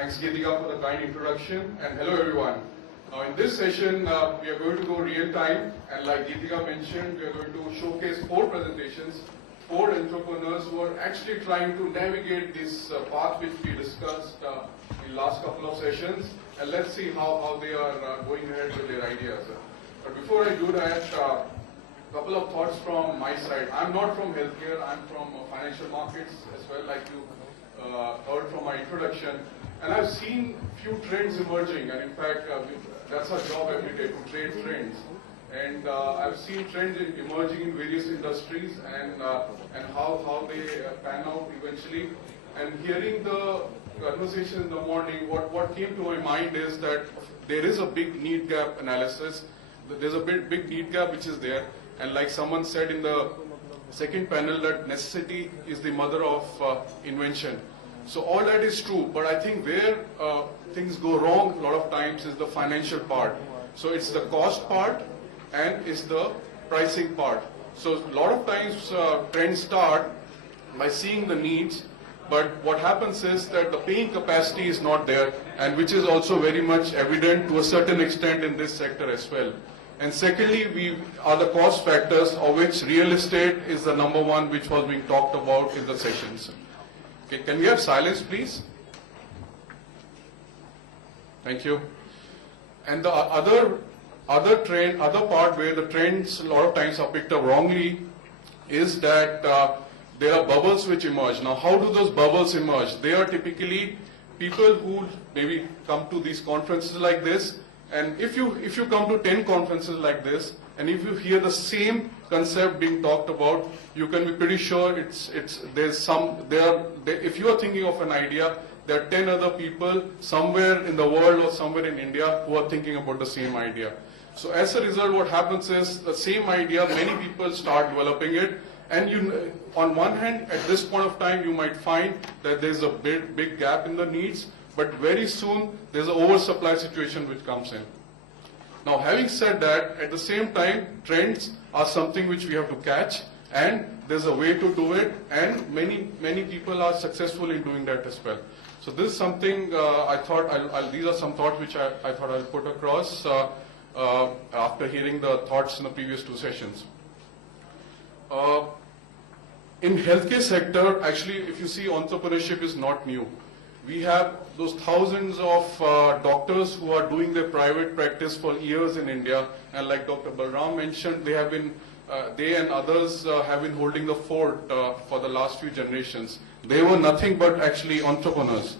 Thanks, Geetika, for the kind introduction, and hello everyone. Now in this session, we are going to go real time, and like Geetika mentioned, we are going to showcase 4 presentations, 4 entrepreneurs who are actually trying to navigate this path which we discussed in last couple of sessions, and let's see how they are going ahead with their ideas. But before I do that, couple of thoughts from my side. I'm not from healthcare, I'm from financial markets as well, like you heard from my introduction. And I've seen few trends emerging, and in fact, that's our job every day, to trade trends. And I've seen trends emerging in various industries and how they pan out eventually. And hearing the conversation in the morning, what came to my mind is that there is a big need gap analysis. There's a big need gap which is there. And like someone said in the second panel, that necessity is the mother of invention. So all that is true, but I think where things go wrong a lot of times is the financial part. So it's the cost part and it's the pricing part. So a lot of times trends start by seeing the needs, but what happens is that the paying capacity is not there, and which is also very much evident to a certain extent in this sector as well. And secondly, we are the cost factors, of which real estate is the number one which was being talked about in the sessions. Okay, can we have silence, please? Thank you. And the other part where the trends a lot of times are picked up wrongly is that there are bubbles which emerge. Now, how do those bubbles emerge? They are typically people who maybe come to these conferences like this, and if you come to 10 conferences like this, and if you hear the same concept being talked about, you can be pretty sure if you are thinking of an idea, there are 10 other people somewhere in the world or somewhere in India who are thinking about the same idea. So as a result, what happens is the same idea, many people start developing it, and on one hand, at this point of time, you might find that there's a big gap in the needs, but very soon there's an oversupply situation which comes in. Now, having said that, at the same time, trends are something which we have to catch, and there's a way to do it, and many people are successful in doing that as well. So this is something I thought these are some thoughts which I thought I'll put across after hearing the thoughts in the previous 2 sessions. In healthcare sector, actually, if you see, entrepreneurship is not new. We have those thousands of doctors who are doing their private practice for years in India, and like Dr. Balram mentioned, they and others have been holding the fort for the last few generations. They were nothing but actually entrepreneurs.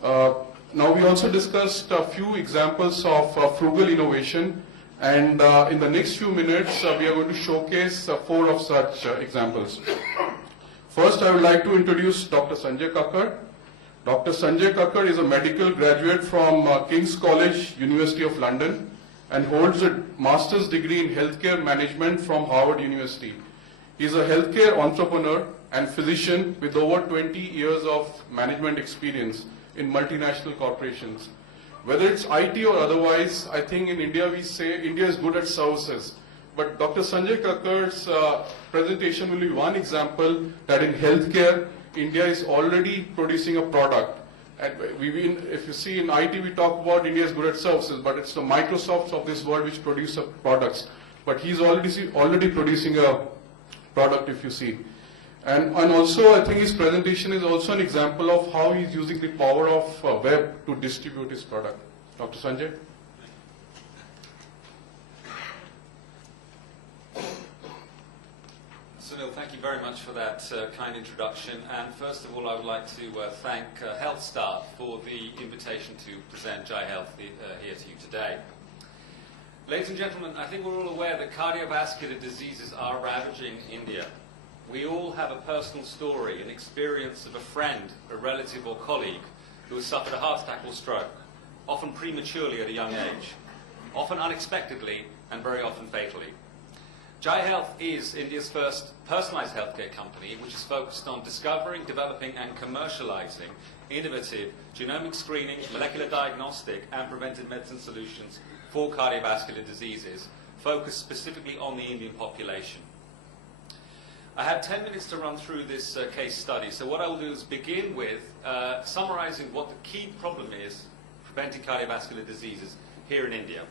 Now we also discussed a few examples of frugal innovation, and in the next few minutes we are going to showcase 4 of such examples. First, I would like to introduce Dr. Sanjay Kakkar. Dr. Sanjay Kakkar is a medical graduate from King's College, University of London, and holds a master's degree in healthcare management from Harvard University. He is a healthcare entrepreneur and physician with over 20 years of management experience in multinational corporations. Whether it's IT or otherwise, I think in India we say India is good at services. But Dr. Sanjay Kakkar's presentation will be one example that in healthcare, India is already producing a product. And if you see in IT, we talk about India is good at services, but it's the Microsofts of this world which produce products. But he's already producing a product, if you see. And also, I think his presentation is also an example of how he's using the power of web to distribute his product. Dr. Sanjay? Sunil, thank you very much for that kind introduction. And first of all, I would like to thank HealthStart for the invitation to present Jai Health here to you today. Ladies and gentlemen, I think we're all aware that cardiovascular diseases are ravaging India. We all have a personal story, an experience of a friend, a relative or colleague who has suffered a heart attack or stroke, often prematurely at a young age, often unexpectedly and very often fatally. Jai Health is India's first personalized healthcare company which is focused on discovering, developing and commercializing innovative genomic screening, molecular diagnostic and preventive medicine solutions for cardiovascular diseases, focused specifically on the Indian population. I have 10 minutes to run through this case study. So what I will do is begin with summarizing what the key problem is preventing cardiovascular diseases here in India.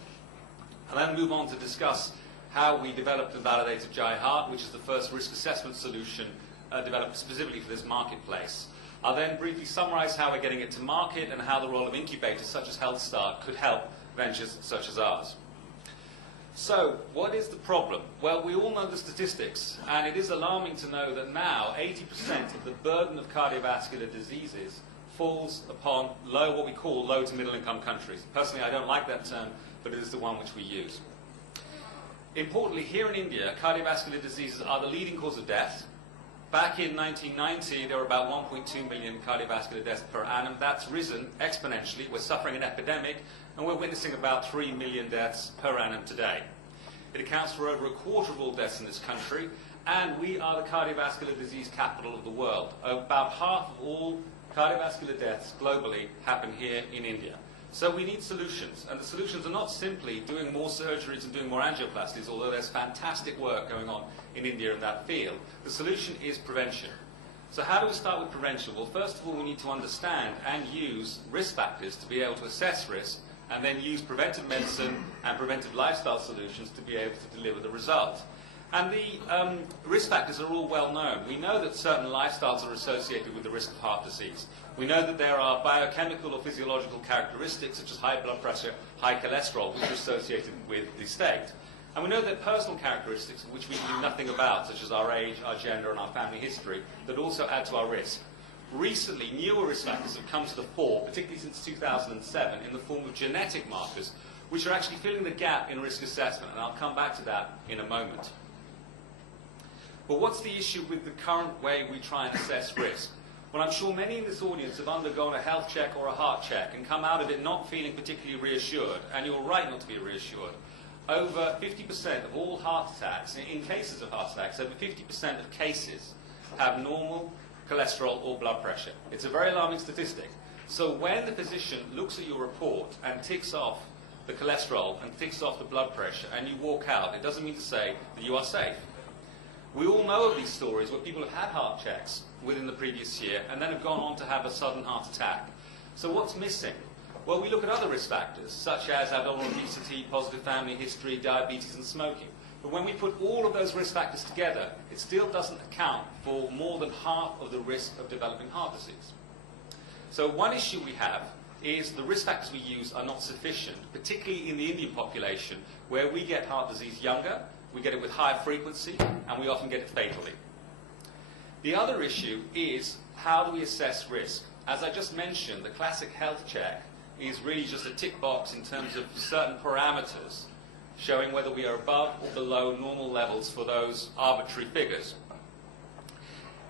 And then move on to discuss how we developed and validated Jai Heart, which is the first risk assessment solution developed specifically for this marketplace. I'll then briefly summarize how we're getting it to market and how the role of incubators such as HealthStart could help ventures such as ours. So, what is the problem? Well, we all know the statistics, and it is alarming to know that now 80% of the burden of cardiovascular diseases falls upon what we call low to middle income countries. Personally, I don't like that term, but it is the one which we use. Importantly, here in India, cardiovascular diseases are the leading cause of death. Back in 1990, there were about 1.2 million cardiovascular deaths per annum. That's risen exponentially. We're suffering an epidemic, and we're witnessing about 3 million deaths per annum today. It accounts for over a quarter of all deaths in this country, and we are the cardiovascular disease capital of the world. About half of all cardiovascular deaths globally happen here in India. So we need solutions, and the solutions are not simply doing more surgeries and doing more angioplasties, although there's fantastic work going on in India in that field. The solution is prevention. So how do we start with prevention? Well, first of all, we need to understand and use risk factors to be able to assess risk, and then use preventive medicine and preventive lifestyle solutions to be able to deliver the result. And the risk factors are all well known. We know that certain lifestyles are associated with the risk of heart disease. We know that there are biochemical or physiological characteristics such as high blood pressure, high cholesterol, which are associated with the state. And we know that personal characteristics, which we can do nothing about, such as our age, our gender, and our family history, that also add to our risk. Recently, newer risk factors have come to the fore, particularly since 2007, in the form of genetic markers, which are actually filling the gap in risk assessment, and I'll come back to that in a moment. But what's the issue with the current way we try and assess risk? Well, I'm sure many in this audience have undergone a health check or a heart check and come out of it not feeling particularly reassured, and you're right not to be reassured. Over 50% of all heart attacks, in cases of heart attacks, over 50% of cases have normal cholesterol or blood pressure. It's a very alarming statistic. So when the physician looks at your report and ticks off the cholesterol and ticks off the blood pressure and you walk out, it doesn't mean to say that you are safe. We all know of these stories where people have had heart checks within the previous year and then have gone on to have a sudden heart attack. So what's missing? Well, we look at other risk factors, such as abdominal obesity, positive family history, diabetes, and smoking. But when we put all of those risk factors together, it still doesn't account for more than half of the risk of developing heart disease. So one issue we have is the risk factors we use are not sufficient, particularly in the Indian population, where we get heart disease younger, we get it with higher frequency, and we often get it fatally. The other issue is how do we assess risk? As I just mentioned, the classic health check is really just a tick box in terms of certain parameters showing whether we are above or below normal levels for those arbitrary figures.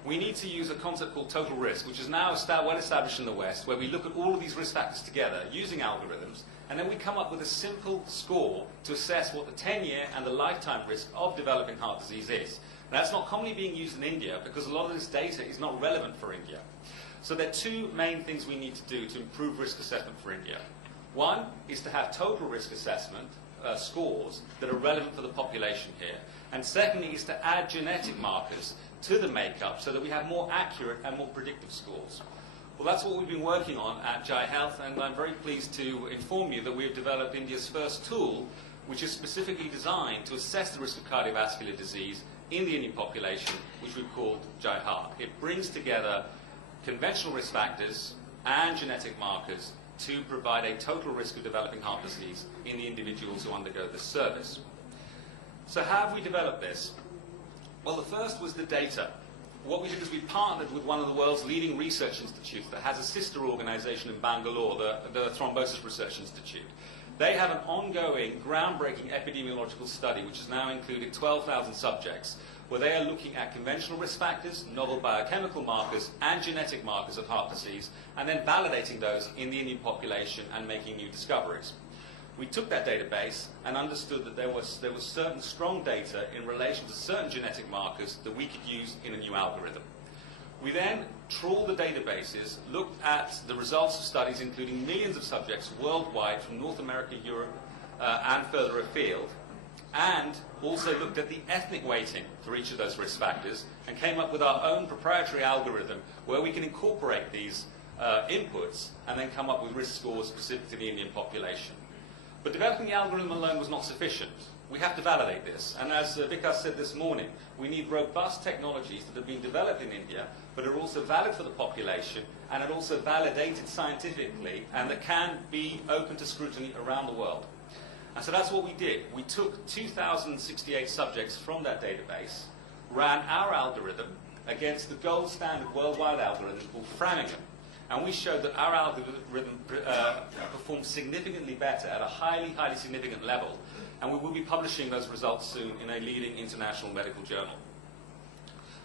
We need to use a concept called total risk, which is now well established in the West, where we look at all of these risk factors together using algorithms, and then we come up with a simple score to assess what the 10-year and the lifetime risk of developing heart disease is. Now, that's not commonly being used in India because a lot of this data is not relevant for India. So there are two main things we need to do to improve risk assessment for India. One is to have total risk assessment scores that are relevant for the population here. And secondly is to add genetic markers to the makeup so that we have more accurate and more predictive scores. Well, that's what we've been working on at Jai Health, and I'm very pleased to inform you that we have developed India's first tool, which is specifically designed to assess the risk of cardiovascular disease in the Indian population, which we've called Jai Heart. It brings together conventional risk factors and genetic markers to provide a total risk of developing heart disease in the individuals who undergo this service. So how have we developed this? Well, the first was the data. What we did is we partnered with one of the world's leading research institutes that has a sister organization in Bangalore, the Thrombosis Research Institute. They have an ongoing, groundbreaking epidemiological study which has now included 12,000 subjects, where they are looking at conventional risk factors, novel biochemical markers, and genetic markers of heart disease, and then validating those in the Indian population and making new discoveries. We took that database and understood that there was certain strong data in relation to certain genetic markers that we could use in a new algorithm. We then trawled the databases, looked at the results of studies including millions of subjects worldwide from North America, Europe, and further afield, and also looked at the ethnic weighting for each of those risk factors and came up with our own proprietary algorithm where we can incorporate these inputs and then come up with risk scores specific to the Indian population. But developing the algorithm alone was not sufficient. We have to validate this. And as Vikas said this morning, we need robust technologies that have been developed in India, but are also valid for the population, and are also validated scientifically, and that can be open to scrutiny around the world. And so that's what we did. We took 2,068 subjects from that database, ran our algorithm against the gold standard worldwide algorithm called Framingham. And we showed that our algorithm performed significantly better at a highly, highly significant level. And we will be publishing those results soon in a leading international medical journal.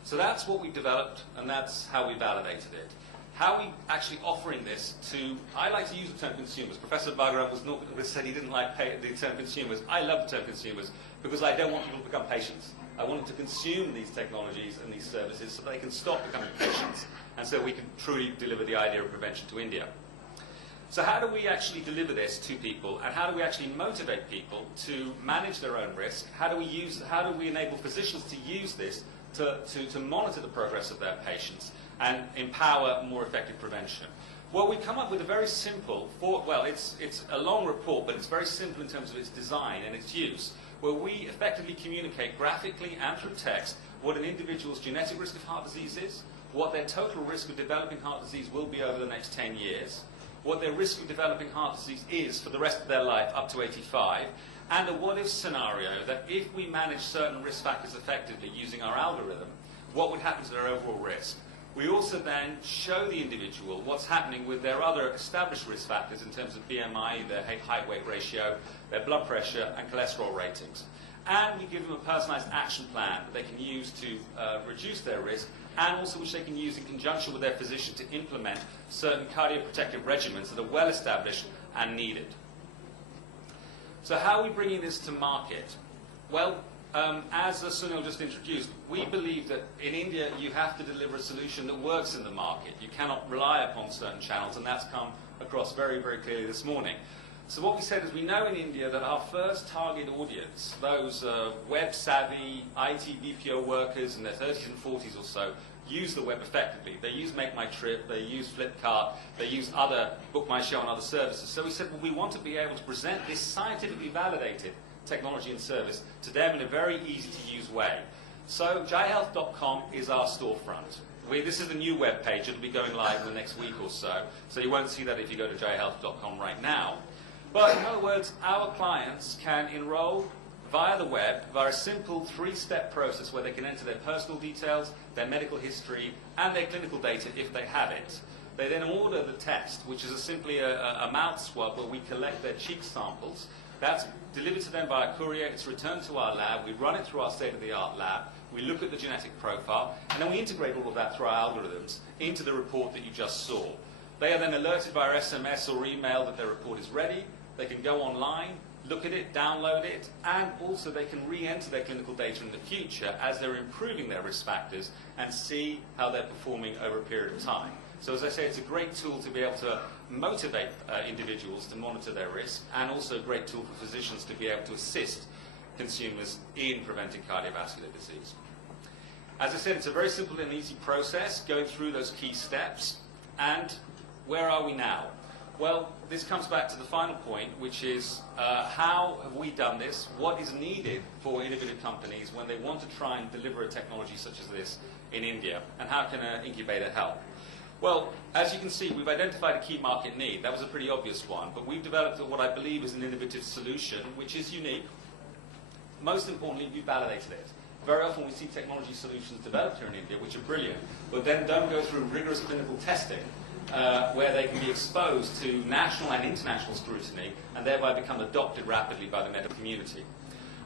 So that's what we developed, and that's how we validated it. How are we actually offering this to, I like to use the term consumers. Professor Bhagaram said he didn't like the term consumers. I love the term consumers because I don't want people to become patients. I want them to consume these technologies and these services so they can stop becoming patients, and so we can truly deliver the idea of prevention to India. So how do we actually deliver this to people, and how do we actually motivate people to manage their own risk? How do we enable physicians to use this to monitor the progress of their patients and empower more effective prevention? Well, we come up with a very simple, it's a long report, but it's very simple in terms of its design and its use, where we effectively communicate graphically and through text what an individual's genetic risk of heart disease is, what their total risk of developing heart disease will be over the next 10 years, what their risk of developing heart disease is for the rest of their life up to 85, and a what-if scenario that if we manage certain risk factors effectively using our algorithm, what would happen to their overall risk. We also then show the individual what's happening with their other established risk factors in terms of BMI, their height-weight ratio, their blood pressure, and cholesterol ratings. And we give them a personalized action plan that they can use to reduce their risk, and also which they can use in conjunction with their physician to implement certain cardioprotective regimens that are well established and needed. So how are we bringing this to market? Well, as Sunil just introduced, we believe that in India you have to deliver a solution that works in the market. You cannot rely upon certain channels, and that's come across very, very clearly this morning. So what we said is we know in India that our first target audience, those web-savvy IT BPO workers in their 30s and 40s or so, use the web effectively. They use Make My Trip, they use Flipkart, they use other Book My Show and other services. So we said, well, we want to be able to present this scientifically validated technology and service to them in a very easy-to-use way. So jaihealth.com is our storefront. This is the new web page. It'll be going live in the next week or so. So you won't see that if you go to jaihealth.com right now. But in other words, our clients can enroll via the web, via a simple three-step process where they can enter their personal details, their medical history, and their clinical data if they have it. They then order the test, which is simply a mouth swab where we collect their cheek samples. That's delivered to them by a courier. It's returned to our lab. We run it through our state-of-the-art lab. We look at the genetic profile, and then we integrate all of that through our algorithms into the report that you just saw. They are then alerted via SMS or email that their report is ready. They can go online, look at it, download it, and also they can re-enter their clinical data in the future as they're improving their risk factors and see how they're performing over a period of time. So as I say, it's a great tool to be able to motivate individuals to monitor their risk, and also a great tool for physicians to be able to assist consumers in preventing cardiovascular disease. As I said, it's a very simple and easy process going through those key steps. And where are we now? Well, this comes back to the final point, which is how have we done this? What is needed for innovative companies when they want to try and deliver a technology such as this in India? And how can an incubator help? Well, as you can see, we've identified a key market need. That was a pretty obvious one. But we've developed what I believe is an innovative solution, which is unique. Most importantly, we've validated it. Very often we see technology solutions developed here in India, which are brilliant, but then don't go through rigorous clinical testing, where they can be exposed to national and international scrutiny and thereby become adopted rapidly by the medical community.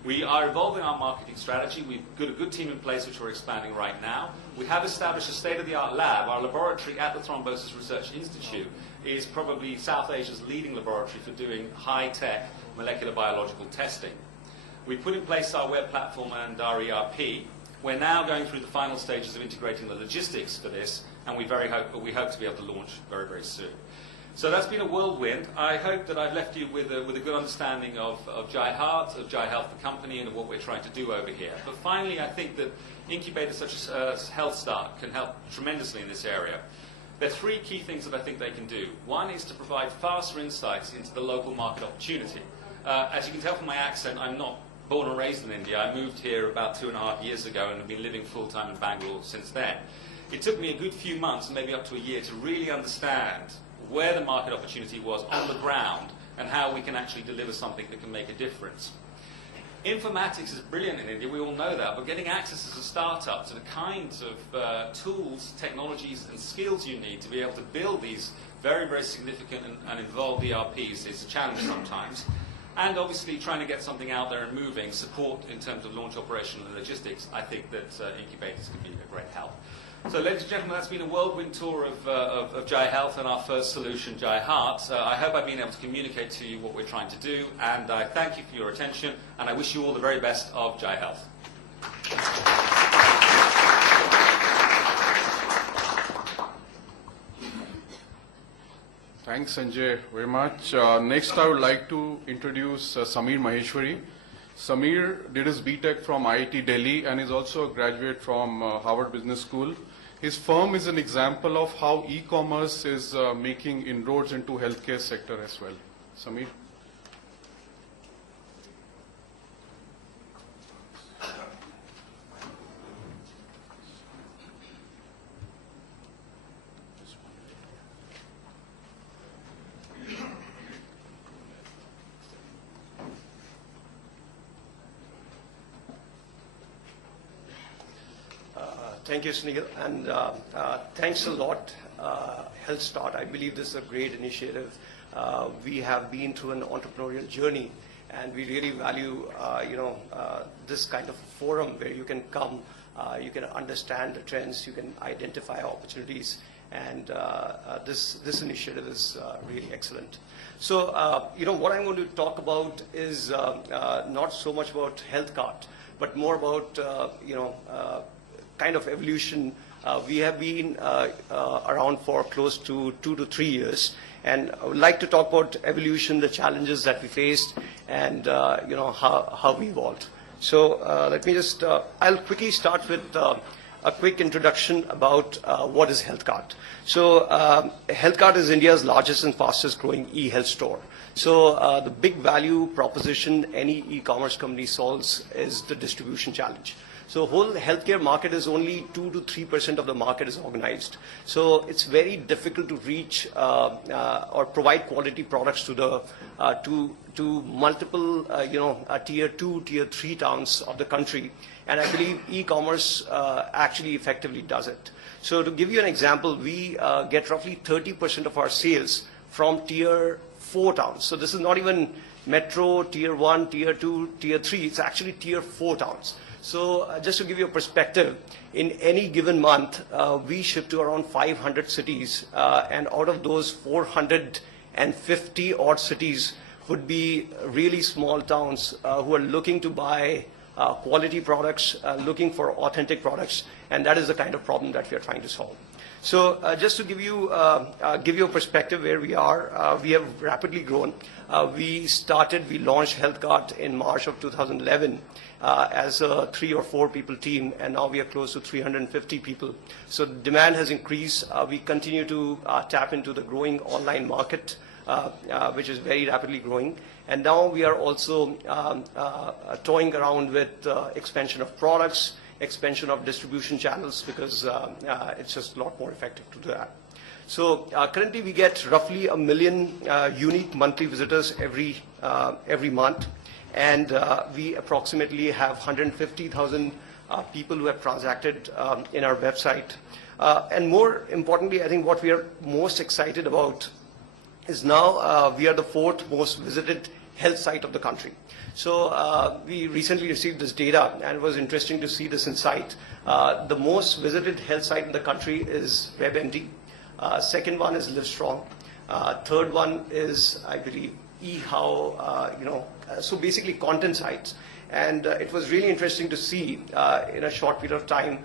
We are evolving our marketing strategy. We've got a good team in place which we're expanding right now. We have established a state-of-the-art lab. Our laboratory at the Thrombosis Research Institute is probably South Asia's leading laboratory for doing high-tech molecular biological testing. We put in place our web platform and our ERP. We're now going through the final stages of integrating the logistics for this, and we hope to be able to launch very, very soon. So that's been a whirlwind. I hope that I've left you with a good understanding of Jai Heart, of Jai Health, the company, and of what we're trying to do over here. But finally, I think that incubators such as Health Start can help tremendously in this area. There are three key things that I think they can do. One is to provide faster insights into the local market opportunity. As you can tell from my accent, I'm not born and raised in India. I moved here about 2.5 years ago and have been living full-time in Bangalore since then. It took me a good few months, maybe up to a year, to really understand where the market opportunity was on the ground and how we can actually deliver something that can make a difference. Informatics is brilliant in India, we all know that, but getting access as a startup to the kinds of tools, technologies and skills you need to be able to build these very, very significant and involved ERPs is a challenge sometimes. And obviously trying to get something out there and moving, support in terms of launch operation and logistics, I think that incubators can be a great help. So ladies and gentlemen, that's been a whirlwind tour of Jai Health and our first solution, Jai Heart. I hope I've been able to communicate to you what we're trying to do, and I thank you for your attention, and I wish you all the very best of Jai Health. Thanks, Sanjay, very much. Next, I would like to introduce Samir Maheshwari. Samir did his BTech from IIT Delhi and is also a graduate from Harvard Business School. His firm is an example of how e-commerce is making inroads into healthcare sector as well. Samir. Thank you, Sunil, and thanks a lot, Health Start. I believe this is a great initiative. We have been through an entrepreneurial journey, and we really value, this kind of forum where you can come, you can understand the trends, you can identify opportunities, and this initiative is really excellent. So, what I'm going to talk about is not so much about Health Card, but more about, kind of evolution. We have been around for close to 2 to 3 years, and I would like to talk about evolution, the challenges that we faced, and how we evolved. So let me just, I'll quickly start with a quick introduction about what is Health Card. So Health Card is India's largest and fastest growing e-health store. So the big value proposition any e-commerce company solves is the distribution challenge. So whole healthcare market is only 2 to 3% of the market is organized. So it's very difficult to reach or provide quality products to the to multiple tier 2, tier 3 towns of the country. And I believe e-commerce actually effectively does it. So to give you an example, we get roughly 30% of our sales from tier 4 towns. So this is not even metro, tier 1, tier 2, tier 3. It's actually tier 4 towns. So just to give you a perspective, in any given month, we ship to around 500 cities, and out of those 450 odd cities would be really small towns who are looking to buy quality products, looking for authentic products, and that is the kind of problem that we are trying to solve. So just to give you a perspective where we are, we have rapidly grown. We launched Health Card in March of 2011 as a 3 or 4 people team, and now we are close to 350 people. So the demand has increased. We continue to tap into the growing online market, which is very rapidly growing. And now we are also toying around with expansion of products, expansion of distribution channels, because it's just a lot more effective to do that. So currently we get roughly 1 million unique monthly visitors every month, and we approximately have 150,000 people who have transacted in our website. And more importantly, I think what we are most excited about is now we are the 4th most visited health site of the country. So we recently received this data, and it was interesting to see this insight. The most visited health site in the country is WebMD. Second one is Livestrong. Third one is, I believe, eHow, so basically content sites. And it was really interesting to see in a short period of time,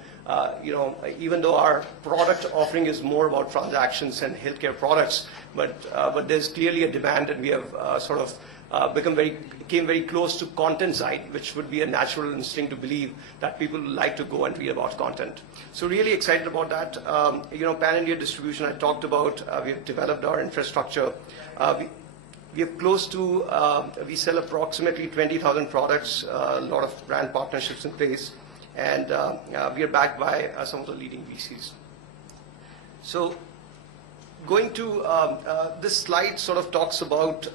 even though our product offering is more about transactions and healthcare products, but there's clearly a demand, and we have came very close to content side, which would be a natural instinct to believe that people like to go and read about content. So really excited about that. Pan-India distribution I talked about. We've developed our infrastructure. We have close to, we sell approximately 20,000 products, a lot of brand partnerships in place, and we are backed by some of the leading VCs. So going to, this slide sort of talks about,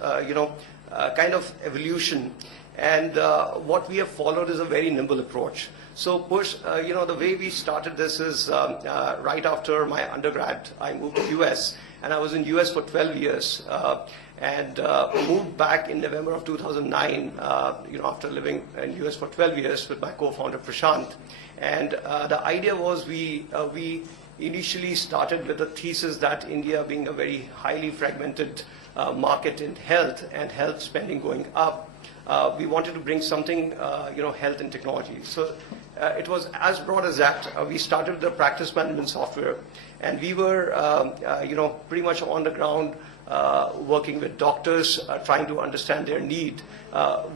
kind of evolution, and what we have followed is a very nimble approach. So, the way we started this is right after my undergrad, I moved to US, and I was in US for 12 years, and moved back in November of 2009, after living in US for 12 years with my co-founder Prashant. And the idea was we initially started with the thesis that India, being a very highly fragmented market in health and health spending going up, we wanted to bring something, health and technology. So it was as broad as that. We started with the practice management software, and we were, pretty much on the ground, working with doctors, trying to understand their need.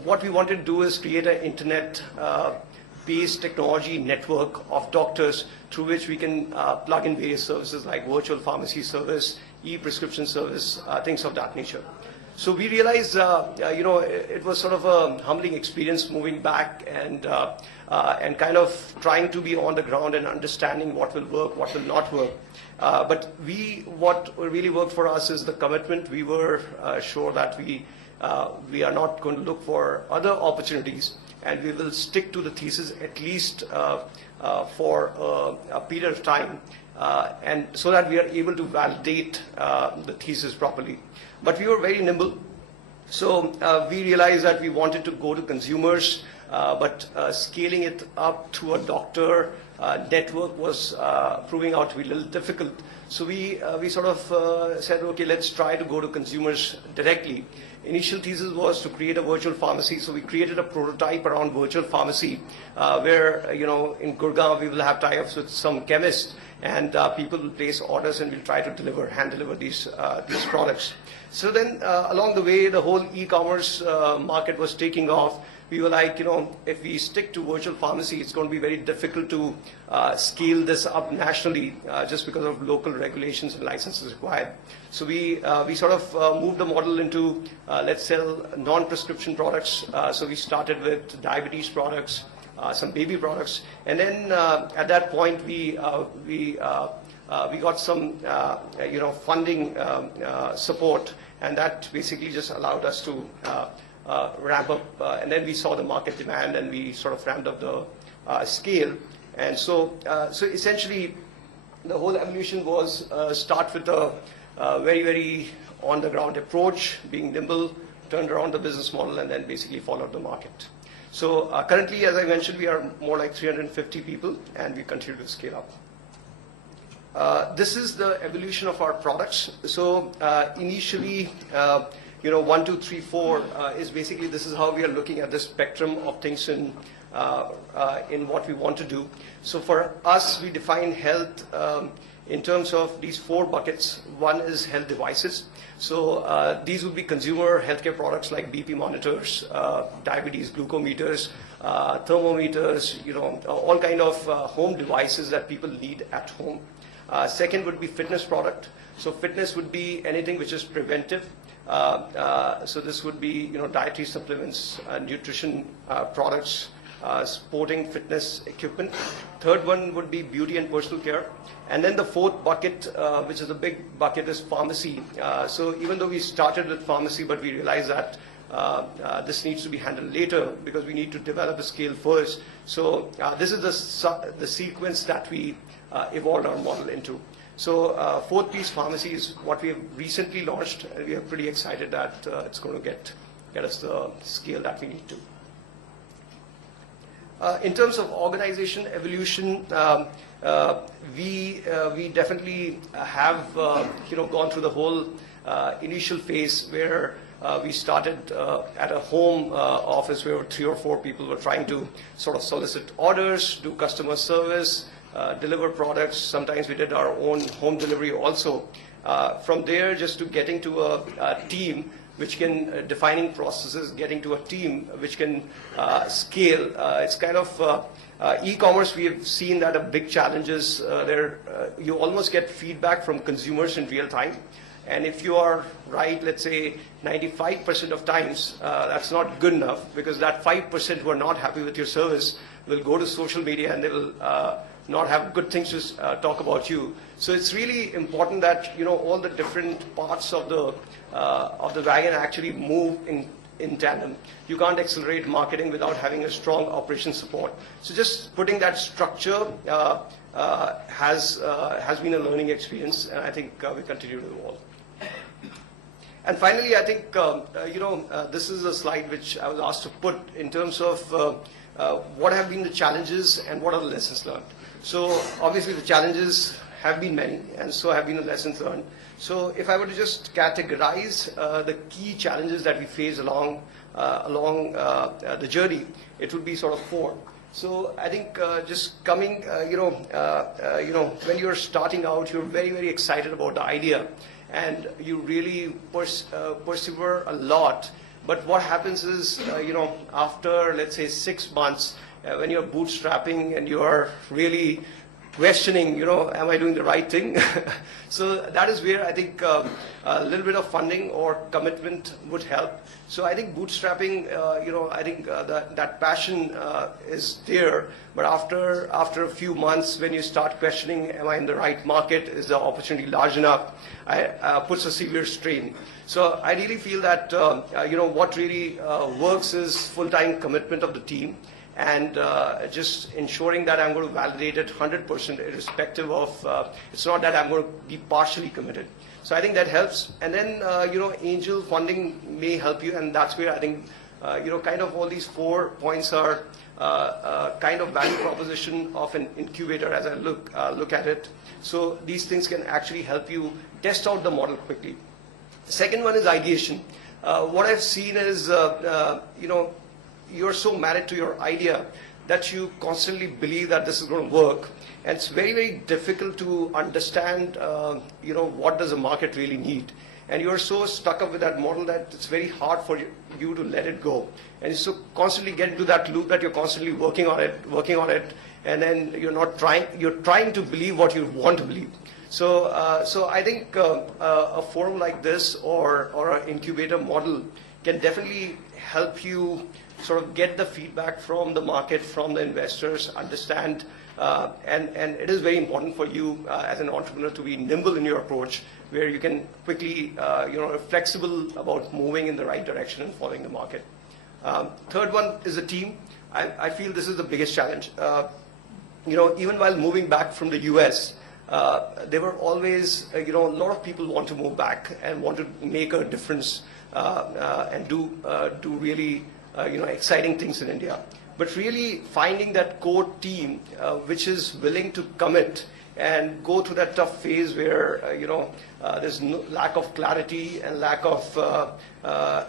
What we wanted to do is create an internet-based technology network of doctors through which we can plug in various services like virtual pharmacy service, e-prescription service, things of that nature. So we realized, it was sort of a humbling experience moving back and kind of trying to be on the ground and understanding what will work, what will not work. But what really worked for us is the commitment. We were sure that we are not going to look for other opportunities, and we will stick to the thesis at least for a period of time, and so that we are able to validate the thesis properly. But we were very nimble. So we realized that we wanted to go to consumers, but scaling it up to a doctor network was proving out to be a little difficult. So we sort of said, okay, let's try to go to consumers directly. Initial thesis was to create a virtual pharmacy. So we created a prototype around virtual pharmacy, where, in Gurgaon, we will have tie-ups with some chemists, and people will place orders, and we'll try to hand deliver these products. So then along the way, the whole e-commerce market was taking off. We were like, if we stick to virtual pharmacy, it's going to be very difficult to scale this up nationally, just because of local regulations and licenses required. So we sort of moved the model into, let's sell non-prescription products. So we started with diabetes products, some baby products, and then at that point we got some funding support, and that basically just allowed us to ramp up, and then we saw the market demand, and we sort of ramped up the scale. And so essentially the whole evolution was start with a very, very on the ground approach, being nimble, turned around the business model, and then basically followed the market. So currently, as I mentioned, we are more like 350 people, and we continue to scale up. This is the evolution of our products. So initially, 1, 2, 3, 4 is basically, this is how we are looking at the spectrum of things in what we want to do. So for us, we define health in terms of these 4 buckets. One is health devices. So these would be consumer healthcare products like BP monitors, diabetes glucometers, thermometers, all kind of home devices that people need at home. Second would be fitness product. So fitness would be anything which is preventive. So this would be, dietary supplements, nutrition products, sporting fitness equipment. Third one would be beauty and personal care. And then the 4th bucket, which is a big bucket, is pharmacy. So even though we started with pharmacy, but we realized that this needs to be handled later because we need to develop a scale first. So this is the sequence that we evolved our model into. So 4th piece, pharmacy, is what we have recently launched, and we are pretty excited that it's going to get us the scale that we need to. In terms of organization evolution, we definitely have gone through the whole initial phase where We started at a home office where 3 or 4 people were trying to sort of solicit orders, do customer service, deliver products. Sometimes we did our own home delivery also. From there, just to getting to a team which can, defining processes, getting to a team which can scale. It's kind of, e-commerce, we have seen that a big challenge is you almost get feedback from consumers in real time. And if you are right, let's say 95% of times, that's not good enough, because that 5% who are not happy with your service will go to social media and they will not have good things to talk about you. So it's really important that all the different parts of the wagon actually move in tandem. You can't accelerate marketing without having a strong operation support. So just putting that structure has been a learning experience, and I think we continue to evolve. And finally, I think this is a slide which I was asked to put in terms of what have been the challenges and what are the lessons learned. So obviously the challenges have been many, and so have been the lessons learned. So if I were to just categorize the key challenges that we face along the journey, it would be sort of 4. So I think just coming, when you're starting out, you're very, very excited about the idea, and you really persevere a lot. But what happens is, after, let's say, 6 months, when you're bootstrapping and you are really questioning, am I doing the right thing? So that is where I think a little bit of funding or commitment would help. So I think bootstrapping, I think that passion is there. But after a few months, when you start questioning, am I in the right market? Is the opportunity large enough? Puts a severe strain. So I really feel that, what really works is full-time commitment of the team, and just ensuring that I'm going to validate it 100% irrespective of, it's not that I'm going to be partially committed. So I think that helps. And then, angel funding may help you, and that's where I think, kind of all these 4 points are kind of value proposition of an incubator as I look at it. So these things can actually help you test out the model quickly. The second one is ideation. What I've seen is, you're so married to your idea that you constantly believe that this is going to work. And it's very, very difficult to understand, what does the market really need. And you're so stuck up with that model that it's very hard for you to let it go. And so constantly get into that loop that you're constantly working on it, and then you're trying to believe what you want to believe. So I think a forum like this or an incubator model can definitely help you sort of get the feedback from the market, from the investors, understand, and it is very important for you as an entrepreneur to be nimble in your approach, where you can quickly, flexible about moving in the right direction and following the market. Third one is a team. I feel this is the biggest challenge. Even while moving back from the US, there were always, a lot of people want to move back and want to make a difference and do really, exciting things in India. But really finding that core team which is willing to commit and go through that tough phase where, there's no lack of clarity and lack of,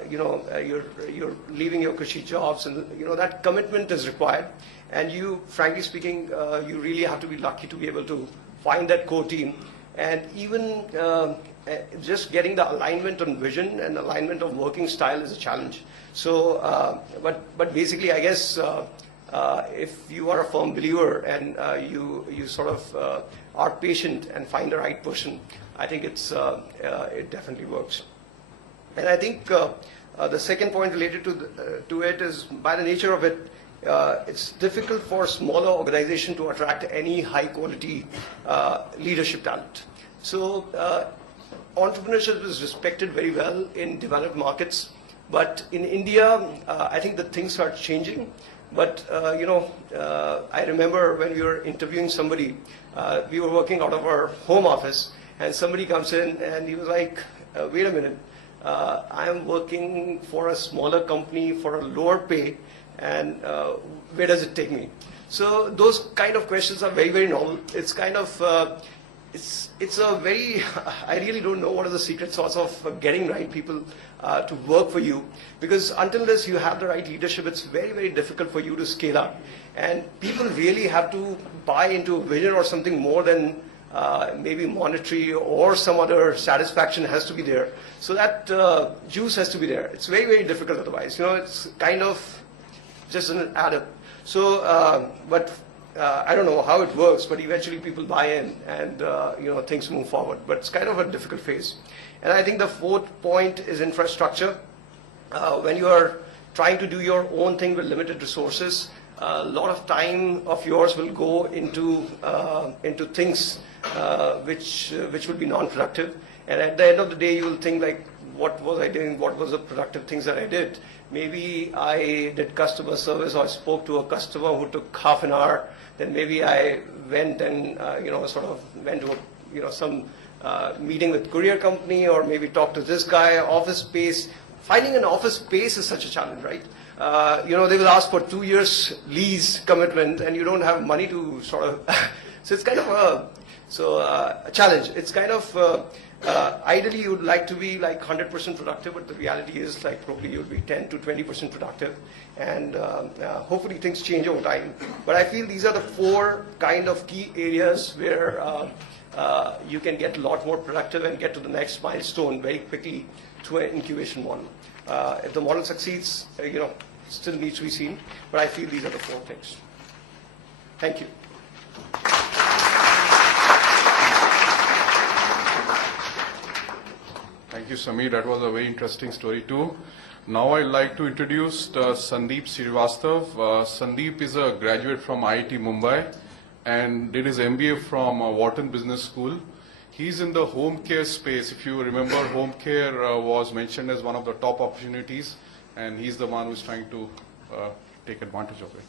you're leaving your cushy jobs, and, that commitment is required. And you, frankly speaking, you really have to be lucky to be able to find that core team. And even just getting the alignment on vision and alignment of working style is a challenge. So, but basically, I guess, if you are a firm believer and you sort of are patient and find the right person, I think it definitely works. And I think the second point related to it is, by the nature of it, it's difficult for a smaller organization to attract any high quality leadership talent. So entrepreneurship is respected very well in developed markets, but in India, I think the things are changing. But I remember when we were interviewing somebody, we were working out of our home office, and somebody comes in and he was like, wait a minute, I am working for a smaller company for a lower pay, and where does it take me? So those kind of questions are very, very normal. It's kind of, it's a very, I really don't know what are the secret sauce of getting right people to work for you, because until this you have the right leadership, it's very, very difficult for you to scale up. And people really have to buy into a vision or something more than maybe monetary or some other satisfaction has to be there. So that juice has to be there. It's very, very difficult otherwise. You know, it's kind of just an add up. So, I don't know how it works, but eventually people buy in and things move forward. But it's kind of a difficult phase. And I think the fourth point is infrastructure. When you are trying to do your own thing with limited resources, a lot of time of yours will go into things which will be non-productive. And at the end of the day, you will think like, what was I doing? What was the productive things that I did? Maybe I did customer service, or I spoke to a customer who took half an hour. Then maybe I went and went to some meeting with courier company, or maybe talked to this guy. Office space. Finding an office space is such a challenge, right? They will ask for 2 years lease commitment, and you don't have money to sort of. So it's kind of a challenge. It's kind of ideally you would like to be like 100% productive, but the reality is like probably you'll be 10 to 20% productive, and hopefully things change over time. But I feel these are the 4 kind of key areas where you can get a lot more productive and get to the next milestone very quickly through an incubation model. If the model succeeds, still needs to be seen, but I feel these are the 4 things. Thank you. Thank you, Sameer. That was a very interesting story too. Now I'd like to introduce Sandeep Srivastav. Sandeep is a graduate from IIT Mumbai and did his MBA from Wharton Business School. He's in the home care space. If you remember, home care was mentioned as one of the top opportunities, and he's the one who's trying to take advantage of it.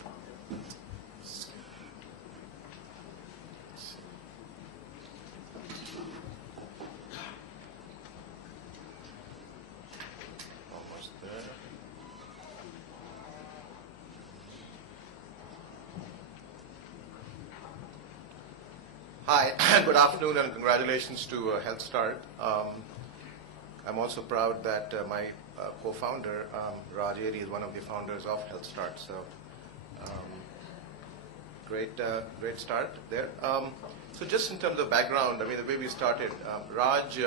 Hi, good afternoon and congratulations to HealthStart. I'm also proud that my co-founder, Raj Eri, is one of the founders of HealthStart. So great start there. So just in terms of background, I mean, the way we started, Raj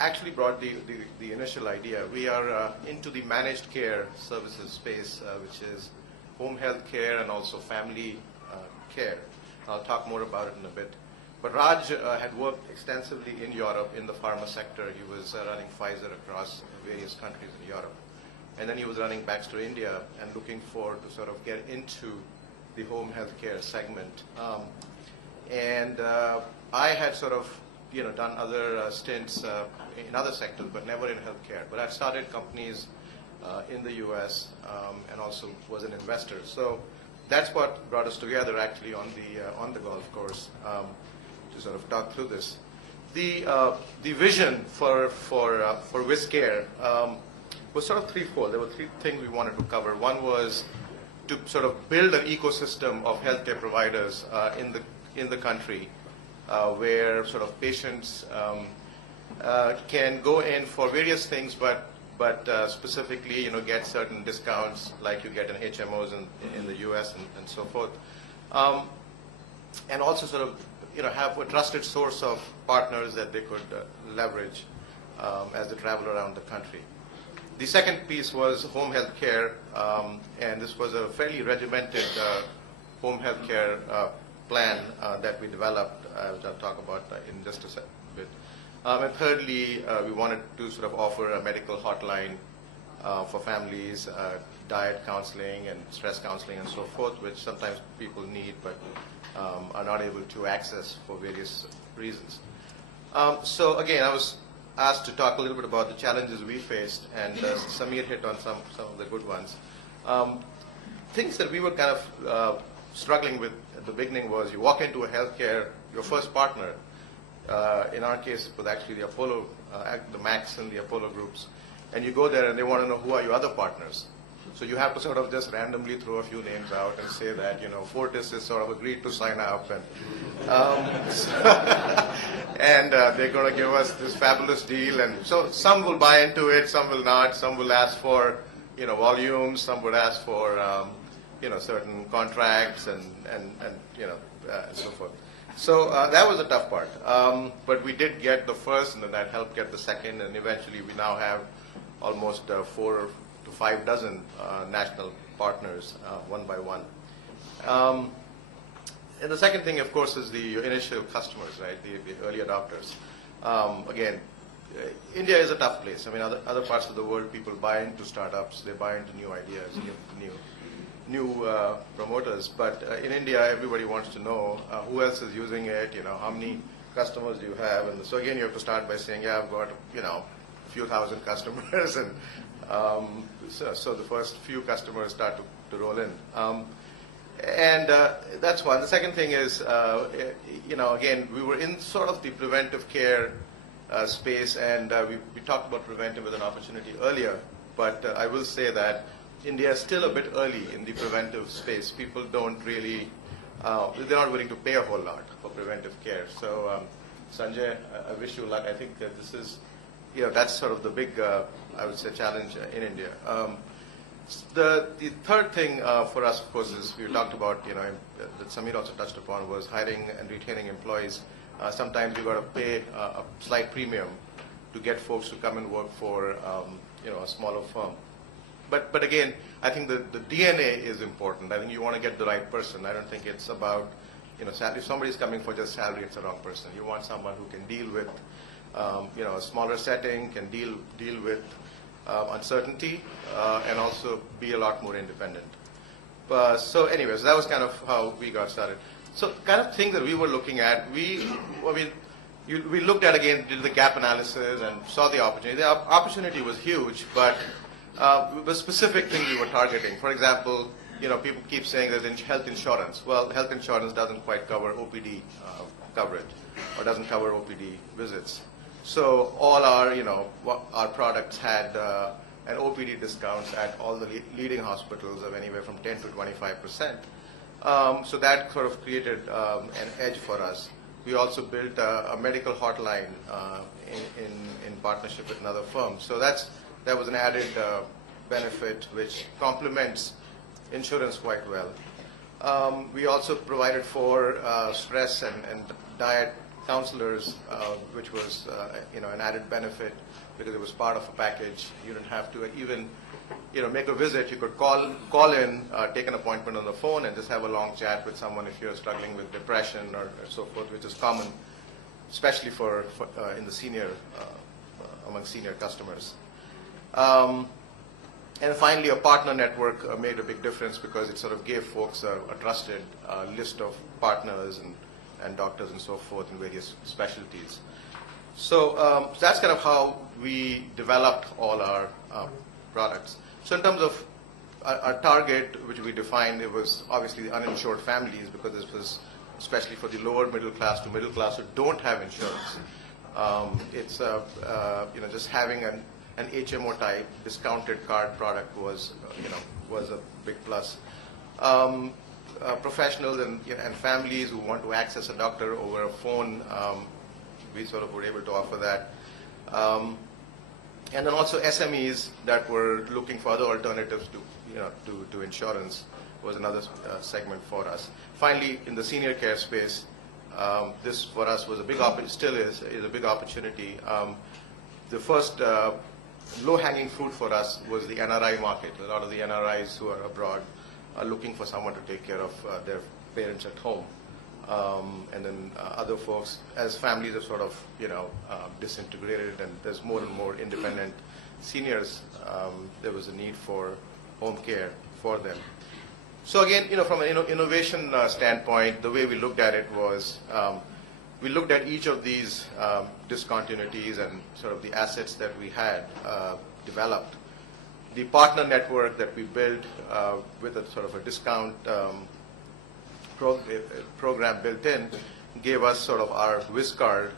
actually brought the initial idea. We are into the managed care services space, which is home health care and also family care. I'll talk more about it in a bit. But Raj had worked extensively in Europe in the pharma sector. He was running Pfizer across various countries in Europe. And then he was running Baxter India and looking to sort of get into the home health care segment. I had sort of done other stints in other sectors, but never in healthcare. But I started companies in the US and also was an investor. So that's what brought us together actually on the golf course to sort of talk through this. The vision for WizCare was sort of threefold. There were 3 things we wanted to cover. One was to sort of build an ecosystem of healthcare providers in the country where sort of patients can go in for various things, but specifically, get certain discounts like you get in HMOs in the US and so forth. And also sort of, have a trusted source of partners that they could leverage as they travel around the country. The second piece was home health care, and this was a fairly regimented home health care plan that we developed, which I'll talk about in just a bit. And thirdly, we wanted to sort of offer a medical hotline for families, diet counseling and stress counseling and so forth, which sometimes people need but are not able to access for various reasons. So again, I was asked to talk a little bit about the challenges we faced, and Sameer hit on some of the good ones. Things that we were kind of struggling with at the beginning was you walk into a healthcare, your first partner, in our case it was actually the Apollo, the Max and the Apollo groups, and you go there and they want to know who are your other partners. So you have to sort of just randomly throw a few names out and say that, Fortis has sort of agreed to sign up, and and they're going to give us this fabulous deal. And so some will buy into it, some will not. Some will ask for, volumes. Some would ask for, certain contracts and so forth. So that was the tough part. But we did get the first, and then that helped get the second, and eventually we now have almost 4 to 5 dozen national partners, one by one. And the second thing, of course, is the initial customers, right? The early adopters. Again, India is a tough place. I mean, other parts of the world, people buy into startups, they buy into new ideas, new promoters. But in India, everybody wants to know who else is using it. How many customers do you have? And so again, you have to start by saying, yeah, I've got a few thousand customers, and so the first few customers start to roll in. And that's one. The second thing is, again, we were in sort of the preventive care space, and we talked about preventive as an opportunity earlier, but I will say that India is still a bit early in the preventive space. People don't really, they're not willing to pay a whole lot for preventive care. So, Sanjay, I wish you luck. I think that this is, that's sort of the big, I would say, challenge in India. The third thing for us, of course, is we talked about, that Samir also touched upon, was hiring and retaining employees. Sometimes you've got to pay a slight premium to get folks to come and work for, a smaller firm. But again, I think the DNA is important. I think you want to get the right person. I don't think it's about, salary. If somebody's coming for just salary, it's the wrong person. You want someone who can deal with, a smaller setting, can deal with uncertainty, and also be a lot more independent. So anyways, that was kind of how we got started. So kind of thing that we were looking at, we looked at, again, did the gap analysis and saw the opportunity. The opportunity was huge, but the specific thing we were targeting. For example, people keep saying there's health insurance. Well, health insurance doesn't quite cover OPD coverage, or doesn't cover OPD visits. So all our products had an OPD discounts at all the leading hospitals of anywhere from 10 to 25%. So that sort of created an edge for us. We also built a medical hotline in partnership with another firm. So that was an added benefit which complements insurance quite well. We also provided for stress and diet counselors, which was an added benefit because it was part of a package. You didn't have to even make a visit. You could call in, take an appointment on the phone, and just have a long chat with someone if you're struggling with depression or so forth, which is common, especially for in the senior among senior customers. And finally, a partner network made a big difference because it sort of gave folks a trusted list of partners and doctors and so forth in various specialties. So that's kind of how we developed all our products. So in terms of our target, which we defined, it was obviously the uninsured families, because this was especially for the lower middle class to middle class who don't have insurance. It's just having an HMO type discounted card product was a big plus. Professionals and families who want to access a doctor over a phone, we sort of were able to offer that. And then also SMEs that were looking for other alternatives to insurance was another segment for us. Finally, in the senior care space, this for us was a big still is a big opportunity. The first low-hanging fruit for us was the NRI market. A lot of the NRIs who are abroad are looking for someone to take care of their parents at home. And then other folks, as families have sort of, disintegrated and there's more and more independent seniors, there was a need for home care for them. So again, from an innovation standpoint, the way we looked at it was we looked at each of these discontinuities and sort of the assets that we had developed. The partner network that we built with a sort of a discount program built in gave us sort of our WIS card,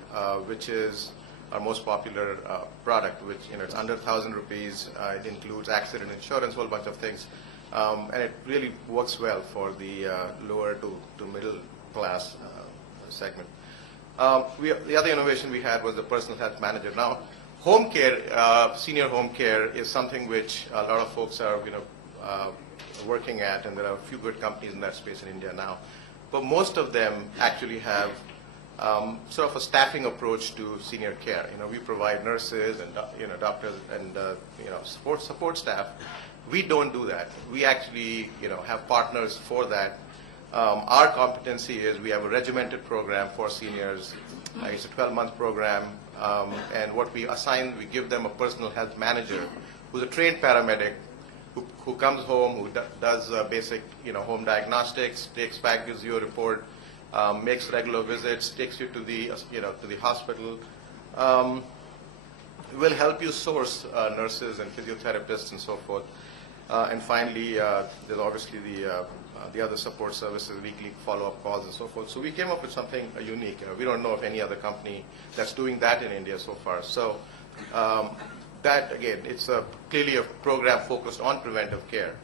which is our most popular product, which it's under 1,000 rupees. It includes accident insurance, a whole bunch of things, and it really works well for the lower to middle class segment. The other innovation we had was the personal health manager. Now, home care, senior home care, is something which a lot of folks are working at, and there are a few good companies in that space in India now. But most of them actually have sort of a staffing approach to senior care. We provide nurses and doctors and support staff. We don't do that. We actually have partners for that. Our competency is we have a regimented program for seniors. It's a 12-month program, and what we assign, we give them a personal health manager who's a trained paramedic who comes home, who does basic home diagnostics, takes back, gives you a report, makes regular visits, takes you to the to the hospital. Will help you source nurses and physiotherapists and so forth. And finally, there's obviously the other support services, weekly follow-up calls and so forth. So we came up with something unique. We don't know of any other company that's doing that in India so far. So that, again, it's clearly a program focused on preventive care,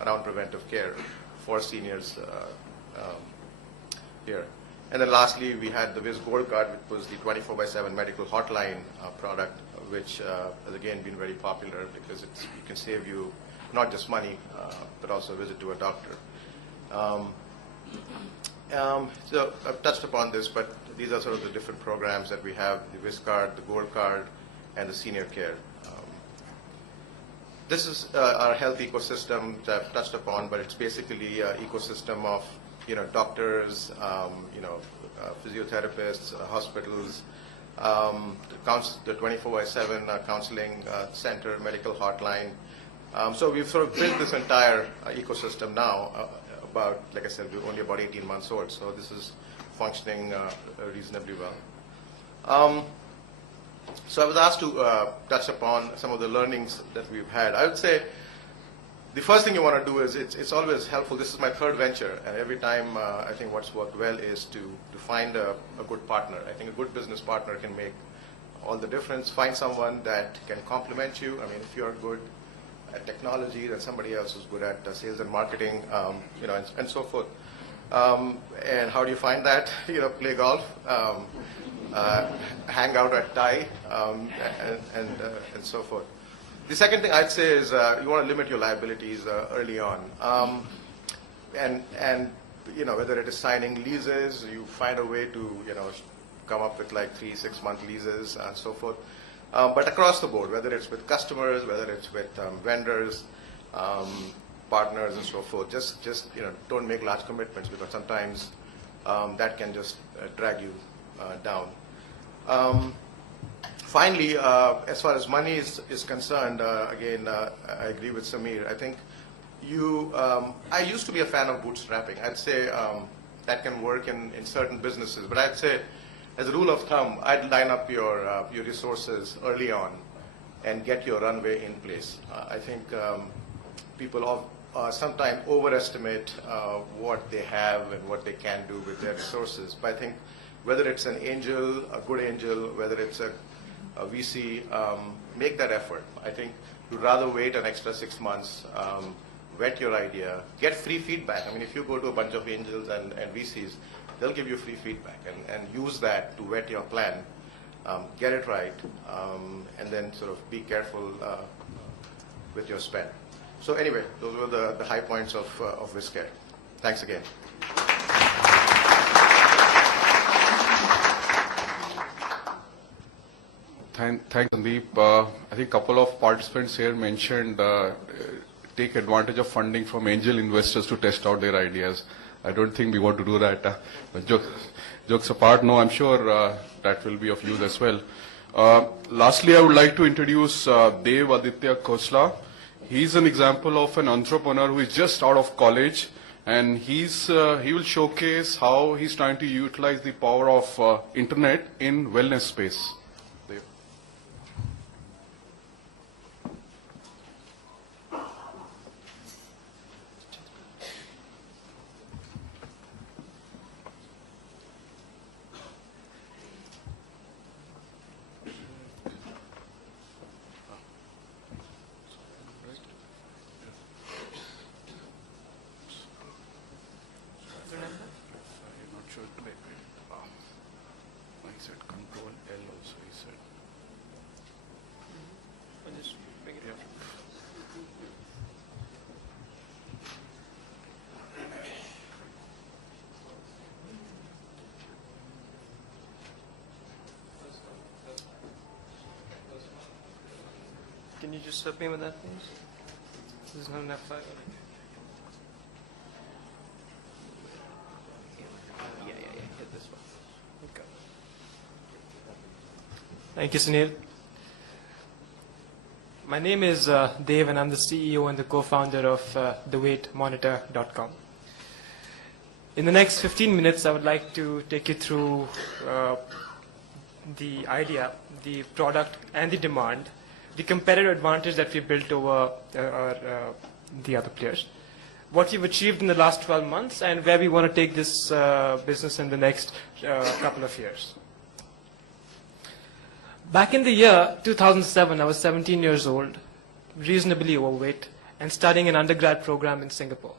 around preventive care for seniors here. And then lastly, we had the Viz Gold Card, which was the 24/7 medical hotline product, which has again been very popular because it can save you not just money, but also a visit to a doctor. So I've touched upon this, but these are sort of the different programs that we have: the Viz Card, the Gold Card, and the senior care. This is our health ecosystem that I've touched upon, but it's basically an ecosystem of doctors, physiotherapists, hospitals, the 24/7 counseling center, medical hotline. So we've sort of built this entire ecosystem now. About, like I said, we're only about 18 months old, so this is functioning reasonably well. So I was asked to touch upon some of the learnings that we've had. I would say the first thing you want to do is it's always helpful. This is my third venture, and every time I think what's worked well is to find a good partner. I think a good business partner can make all the difference. Find someone that can complement you. I mean, if you're good at technology, then somebody else is good at sales and marketing, and so forth. And how do you find that? Play golf, hang out at Thai, and so forth. The second thing I'd say is you want to limit your liabilities early on, and whether it is signing leases, you find a way to come up with like 3-6 month leases and so forth. But across the board, whether it's with customers, whether it's with vendors, partners, and so forth, just don't make large commitments, because sometimes that can just drag you down. Finally, as far as money is concerned, again, I agree with Samir. I think I used to be a fan of bootstrapping. I'd say that can work in certain businesses, but I'd say, as a rule of thumb, I'd line up your resources early on and get your runway in place. I think people sometimes overestimate what they have and what they can do with their resources. But I think whether it's an angel, a good angel, whether it's a VC, make that effort. I think you'd rather wait an extra 6 months, vet your idea, get free feedback. I mean, if you go to a bunch of angels and VCs, they'll give you free feedback, and use that to vet your plan, get it right, and then sort of be careful with your spend. So anyway, those were the high points of Vizcare. Thanks again. Thanks, Sandeep. I think a couple of participants here mentioned take advantage of funding from angel investors to test out their ideas. I don't think we want to do that. But jokes apart, no, I'm sure that will be of use as well. Lastly, I would like to introduce Dev Aditya Khosla. He's an example of an entrepreneur who is just out of college, and he will showcase how he's trying to utilize the power of internet in wellness space. Dev. He said Control L also, he said. I'll just bring it up. Can you just help me with that, please? There's not enough file. Yeah. Hit this one. Okay. Thank you, Sunil. My name is Dave, and I'm the CEO and the co-founder of theweightmonitor.com. In the next 15 minutes, I would like to take you through the idea, the product, and the demand, the competitive advantage that we built over the other players, what we've achieved in the last 12 months, and where we want to take this business in the next couple of years. Back in the year 2007, I was 17 years old, reasonably overweight, and studying an undergrad program in Singapore.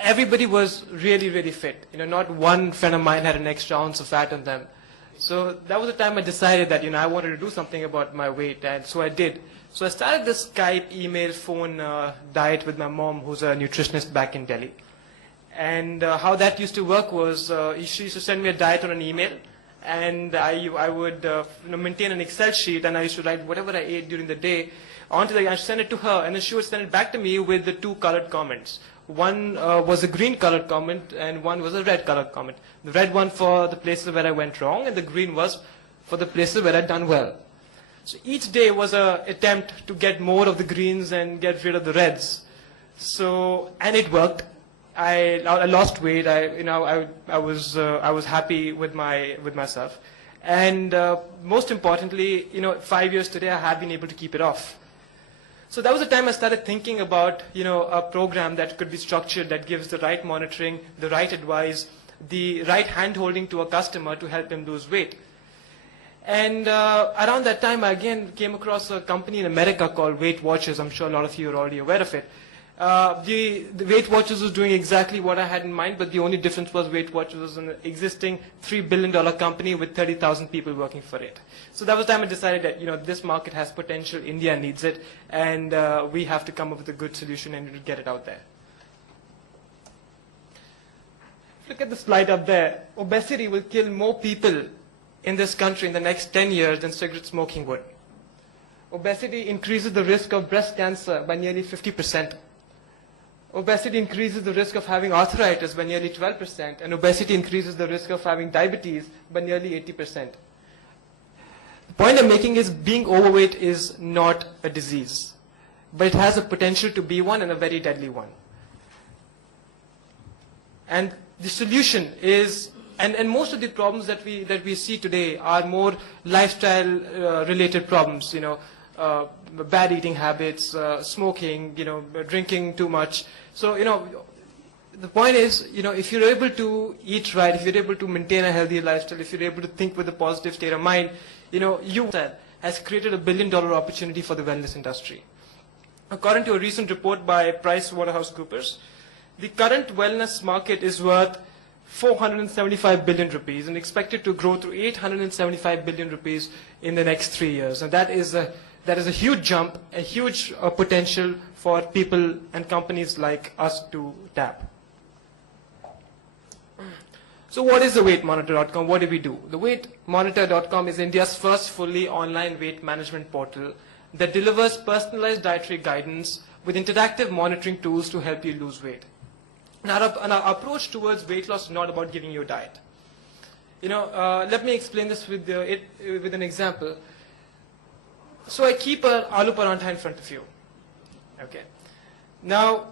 Everybody was really, really fit. Not one friend of mine had an extra ounce of fat on them. So that was the time I decided that, I wanted to do something about my weight, and so I did. So I started this Skype, email, phone diet with my mom, who's a nutritionist back in Delhi. And how that used to work was, she used to send me a diet on an email, and I would maintain an Excel sheet, and I used to write whatever I ate during the day onto the, I send it to her, and then she would send it back to me with the two colored comments. One was a green colored comment, and one was a red colored comment. The red one for the places where I went wrong, and the green was for the places where I'd done well. So each day was an attempt to get more of the greens and get rid of the reds. So, and it worked. I lost weight. I was happy with myself, and most importantly, 5 years today, I have been able to keep it off. So that was the time I started thinking about, a program that could be structured, that gives the right monitoring, the right advice, the right hand-holding to a customer to help him lose weight. And around that time, I again came across a company in America called Weight Watchers. I'm sure a lot of you are already aware of it. The Weight Watchers was doing exactly what I had in mind, but the only difference was Weight Watchers was an existing $3 billion company with 30,000 people working for it. So that was the time I decided that, this market has potential, India needs it, and we have to come up with a good solution and get it out there. Look at the slide up there. Obesity will kill more people in this country in the next 10 years than cigarette smoking would. Obesity increases the risk of breast cancer by nearly 50%. Obesity increases the risk of having arthritis by nearly 12%, and obesity increases the risk of having diabetes by nearly 80%. The point I'm making is being overweight is not a disease, but it has a potential to be one, and a very deadly one. And the solution is, and most of the problems that we see today are more lifestyle related problems, bad eating habits, smoking, drinking too much. So, the point is, if you're able to eat right, if you're able to maintain a healthy lifestyle, if you're able to think with a positive state of mind, you has created $1 billion opportunity for the wellness industry. According to a recent report by PricewaterhouseCoopers, the current wellness market is worth 475 billion rupees and expected to grow to 875 billion rupees in the next 3 years. And that is a huge jump, a huge potential for people and companies like us to tap. So what is the weightmonitor.com? What do we do? The weightmonitor.com is India's first fully online weight management portal that delivers personalized dietary guidance with interactive monitoring tools to help you lose weight. Now, our approach towards weight loss is not about giving you a diet. Let me explain this with an example. So I keep an aloo parantha in front of you. Okay. Now,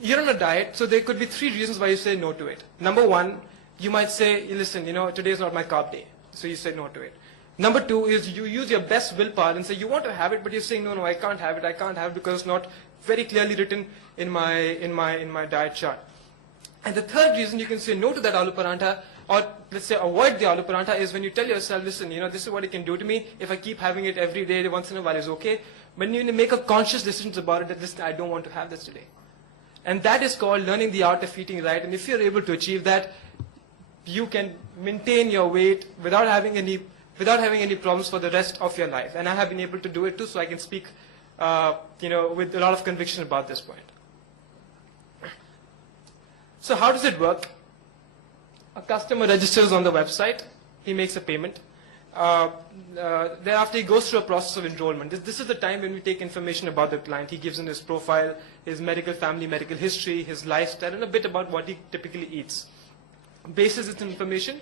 you're on a diet, so there could be 3 reasons why you say no to it. Number 1, you might say, listen, today is not my carb day, so you say no to it. Number 2 is you use your best willpower and say you want to have it, but you're saying no, I can't have it because it's not very clearly written in my diet chart. And the third reason you can say no to that aloo parantha, or let's say avoid the aloo parantha, is when you tell yourself, listen, this is what it can do to me. If I keep having it every day, once in a while is okay. But you make a conscious decision about it that, listen, I don't want to have this today. And that is called learning the art of eating right. And if you're able to achieve that, you can maintain your weight without having any problems for the rest of your life. And I have been able to do it too, so I can speak with a lot of conviction about this point. So how does it work? A customer registers on the website, he makes a payment. Thereafter he goes through a process of enrollment. This is the time when we take information about the client. He gives in his profile, his family medical history, his lifestyle, and a bit about what he typically eats. Based on this information,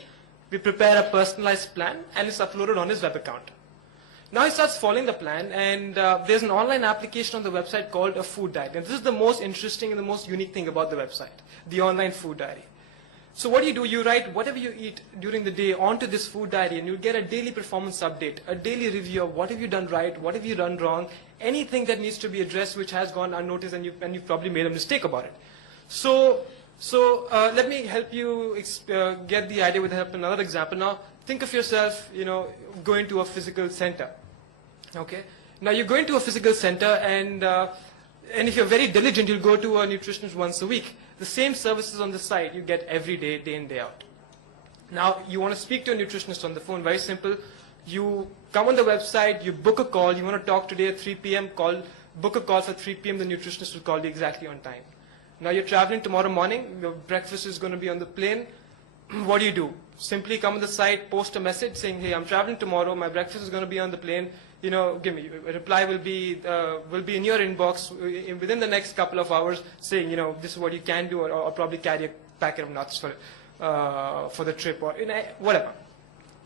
we prepare a personalized plan, and it's uploaded on his web account. Now he starts following the plan, and there's an online application on the website called a food diary. And this is the most interesting and the most unique thing about the website, the online food diary. So what do? You write whatever you eat during the day onto this food diary, and you get a daily performance update, a daily review of what have you done right, what have you done wrong, anything that needs to be addressed which has gone unnoticed, and you've probably made a mistake about it. So let me help you get the idea with help of another example. Now think of yourself, going to a physical center. Okay. Now you go into a physical center, and if you're very diligent, you'll go to a nutritionist once a week. The same services on the site you get every day, day in, day out. Now you want to speak to a nutritionist on the phone. Very simple. You come on the website, you book a call. You want to talk today at 3 p.m. Book a call for 3 p.m. The nutritionist will call you exactly on time. Now you're traveling tomorrow morning. Your breakfast is going to be on the plane. What do? Simply come on the site, post a message saying, hey, I'm traveling tomorrow. My breakfast is going to be on the plane. Give me a reply will be in your inbox within the next couple of hours, saying this is what you can do, or probably carry a packet of nuts for the trip, or whatever.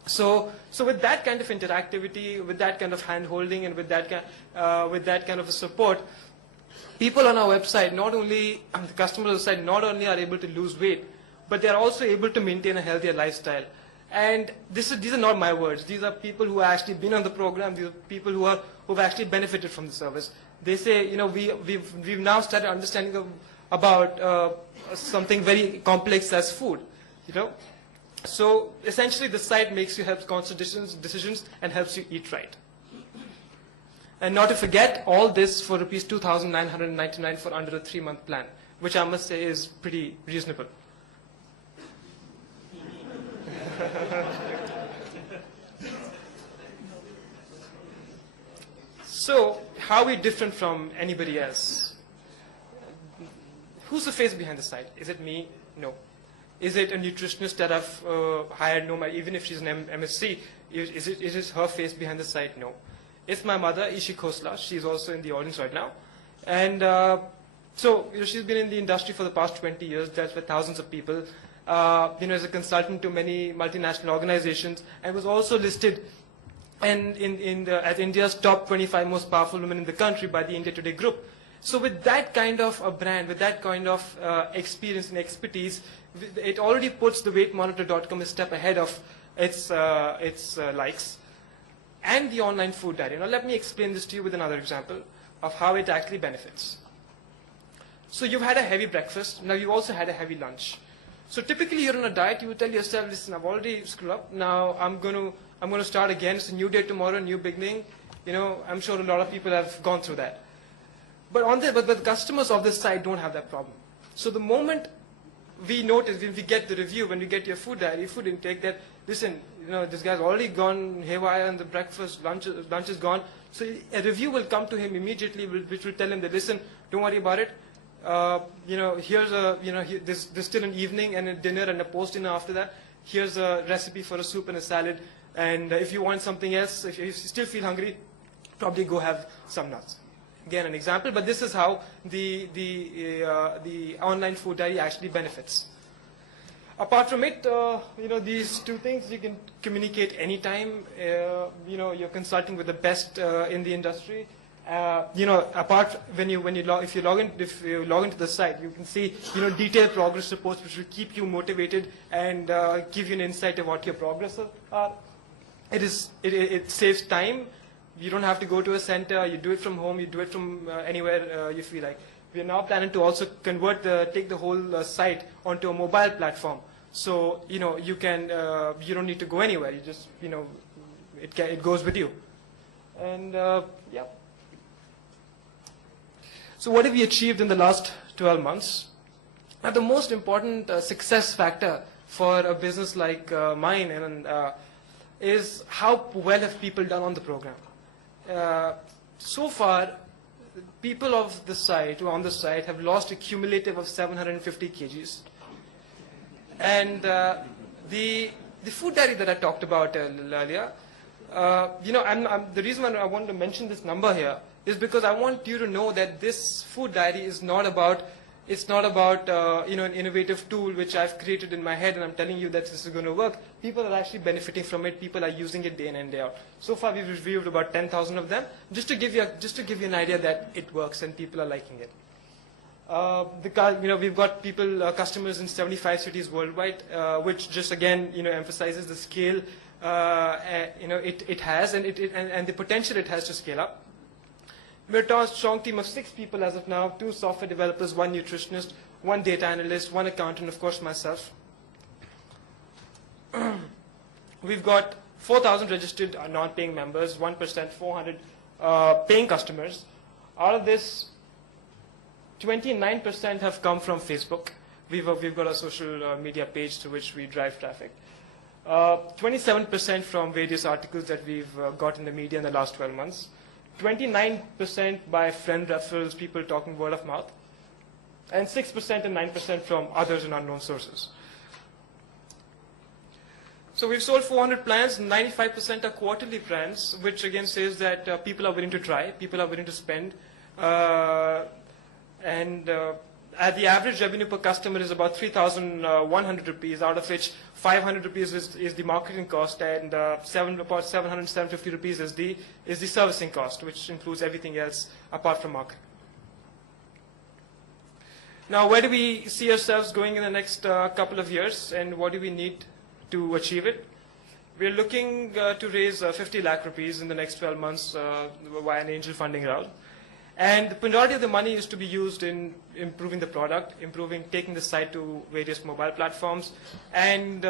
So with that kind of interactivity, with that kind of hand holding, and with that kind of a support, people on our website, the customers on the site, not only are able to lose weight, but they are also able to maintain a healthier lifestyle. And these are not my words. These are people who have actually been on the program. These are people who have actually benefited from the service. They say, we've now started understanding about something very complex as food. So essentially, the site makes you help conscious decisions and helps you eat right. And not to forget, all this for rupees 2,999 for under a 3-month plan, which I must say is pretty reasonable. So, how are we different from anybody else? Who's the face behind the site? Is it me? No. Is it a nutritionist that I've hired? No. Even if she's an MSc, is it her face behind the site? No. It's my mother, Ishi Khosla. She's also in the audience right now. And so, she's been in the industry for the past 20 years, dealt with thousands of people. As a consultant to many multinational organizations, and was also listed as India's top 25 most powerful women in the country by the India Today group. So with that kind of a brand, with that kind of experience and expertise, it already puts the weightmonitor.com a step ahead of its likes. And the online food diary. Now let me explain this to you with another example of how it actually benefits. So you've had a heavy breakfast, now you also had a heavy lunch. So typically you're on a diet, you would tell yourself, listen, I've already screwed up, now I'm going to start again, it's a new day tomorrow, new beginning. I'm sure a lot of people have gone through that. But the customers of this site don't have that problem. So the moment we notice, when we get the review, when we get your food diary, food intake, that, listen, this guy's already gone haywire on the breakfast, lunch is gone. So a review will come to him immediately, which will tell him that, listen, don't worry about it. There's still an evening and a dinner and a post-dinner after that. Here's a recipe for a soup and a salad. And if you want something else, if you still feel hungry, probably go have some nuts. Again, an example, but this is how the online food diary actually benefits. Apart from it, these two things, you can communicate anytime. You're consulting with the best in the industry. Apart if you log into the site, you can see detailed progress reports which will keep you motivated and give you an insight of what your progress are. It saves time. You don't have to go to a center. You do it from home. You do it from anywhere you feel like. We are now planning to also take the whole site onto a mobile platform. So you don't need to go anywhere. You just it goes with you. And yeah. So what have we achieved in the last 12 months? Now the most important success factor for a business like mine is how well have people done on the program. So far, people of the site who are on the site have lost a cumulative of 750 kgs. And the food diary that I talked about earlier, the reason why I wanted to mention this number here is because I want you to know that this food diary is not about an innovative tool which I've created in my head and I'm telling you that this is going to work. People are actually benefiting from it. People are using it day in and day out. So far, we've reviewed about 10,000 of them, just to give you an idea that it works and people are liking it. We've got customers in 75 cities worldwide, which just again, emphasizes the scale, it has and the potential it has to scale up. We're a strong team of 6 people as of now, 2 software developers, 1 nutritionist, 1 data analyst, 1 accountant, of course myself. We've got 4,000 registered non-paying members, 1%, 400 paying customers. Out of this, 29% have come from Facebook. We've got a social media page to which we drive traffic. 27% from various articles that we've got in the media in the last 12 months. 29% by friend referrals, people talking word of mouth. And 6% and 9% from others and unknown sources. So we've sold 400 plans, 95% are quarterly plans, which again says that people are willing to try, people are willing to spend. At the average revenue per customer is about 3,100 rupees, out of which 500 rupees is the marketing cost and about 700, 750 rupees is the servicing cost, which includes everything else apart from marketing. Now, where do we see ourselves going in the next couple of years, and what do we need to achieve it? We're looking to raise 50 lakh rupees in the next 12 months via an angel funding round. And the majority of the money is to be used in improving the product, taking the site to various mobile platforms, and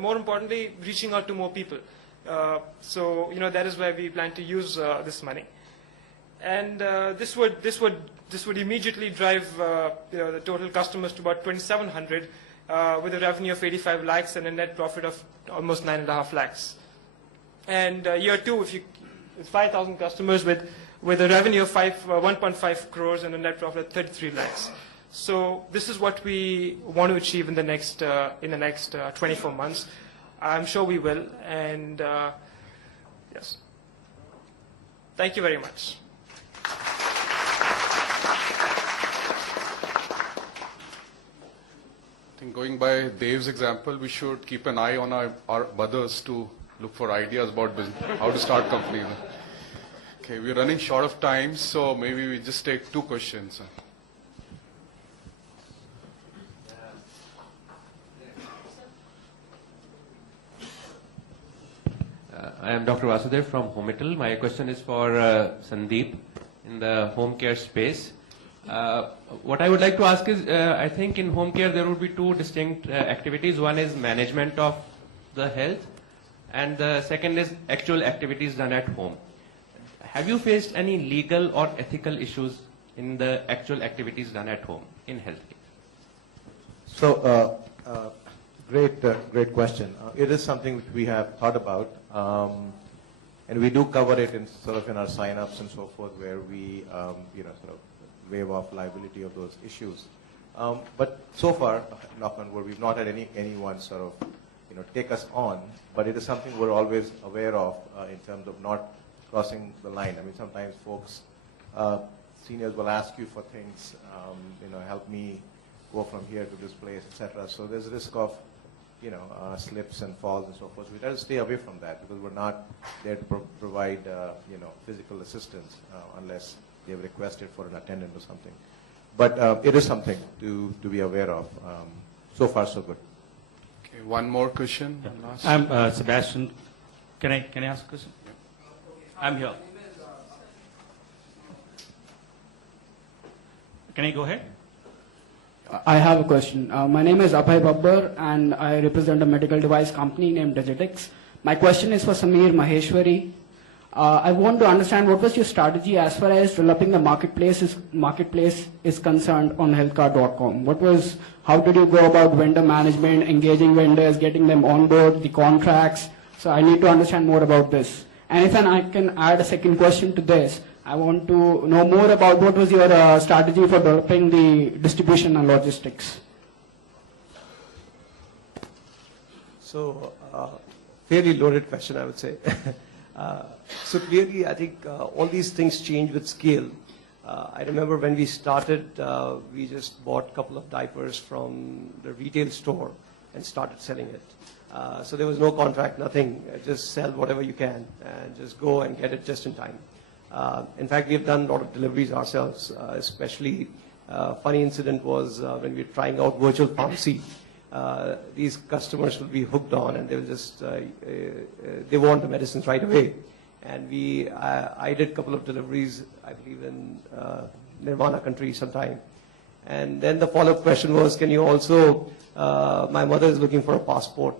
more importantly, reaching out to more people. So that is where we plan to use this money. And this would immediately drive the total customers to about 2,700 with a revenue of 85 lakhs and a net profit of almost 9.5 lakhs. And year 2, it's 5,000 customers with a revenue of 1.5 crores and a net profit of 33 lakhs. So this is what we want to achieve in the next 24 months. I'm sure we will. And yes, thank you very much. I think going by Dev's example, we should keep an eye on our mothers to look for ideas about business, how to start companies. Okay, we're running short of time, so maybe we just take 2 questions. I am Dr. Vasudev from Homital. My question is for Sandeep in the home care space. What I would like to ask is, I think in home care there would be 2 distinct activities. One is management of the health, and the second is actual activities done at home. Have you faced any legal or ethical issues in the actual activities done at home in healthcare? So, great question. It is something which we have thought about, and we do cover it in our sign-ups and so forth, where we sort of waive off liability of those issues. But so far, knock on wood, we've not had anyone sort of take us on. But it is something we're always aware of in terms of not crossing the line. I mean, sometimes folks, seniors will ask you for things, help me go from here to this place, etc. So there's a risk of, slips and falls and so forth. So we try to stay away from that because we're not there to provide, physical assistance unless they've requested for an attendant or something. But it is something to be aware of. So far, so good. Okay, one more question. Yeah. I'm Sebastian. Can I ask a question? I'm here. Can I go ahead? I have a question. My name is Abhay Babbar and I represent a medical device company named Digitix. My question is for Samir Maheshwari. I want to understand what was your strategy as far as developing the marketplace is concerned on healthcard.com. How did you go about vendor management, engaging vendors, getting them on board, the contracts? So I need to understand more about this. And if I can add a second question to this, I want to know more about what was your strategy for developing the distribution and logistics. So, fairly loaded question, I would say. So clearly, I think all these things change with scale. I remember when we started, we just bought a couple of diapers from the retail store and started selling it. So there was no contract, nothing. Just sell whatever you can and just go and get it just in time. In fact, we have done a lot of deliveries ourselves, especially funny incident was when we were trying out virtual pharmacy. These customers will be hooked on and they will just, they want the medicines right away. And I did a couple of deliveries, I believe in Nirvana country sometime. And then the follow-up question was, can you also, my mother is looking for a passport,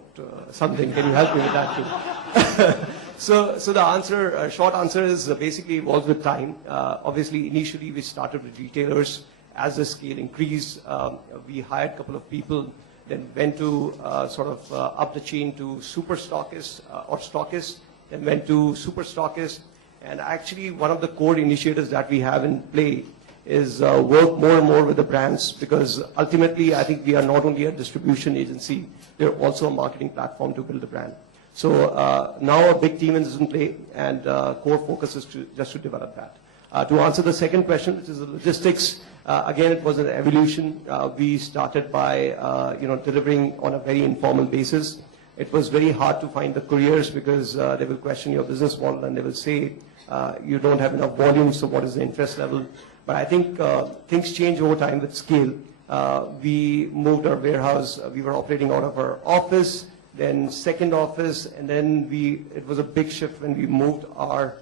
something, can you help me with that too? So the answer, short answer is basically evolved with time. Obviously, initially we started with retailers. As the scale increased, we hired a couple of people, then went to sort of up the chain to super stockists or stockists, then went to super stockists. And actually, one of the core initiatives that we have in play is work more and more with the brands, because ultimately, I think we are not only a distribution agency, we're also a marketing platform to build a brand. So now a big team is in play, and core focus is just to develop that. To answer the second question, which is the logistics, again, it was an evolution. We started by delivering on a very informal basis. It was very hard to find the couriers because they will question your business model and they will say you don't have enough volume, so what is the interest level? But I think things change over time with scale. We moved our warehouse. We were operating out of our office, then second office, and then it was a big shift when we moved our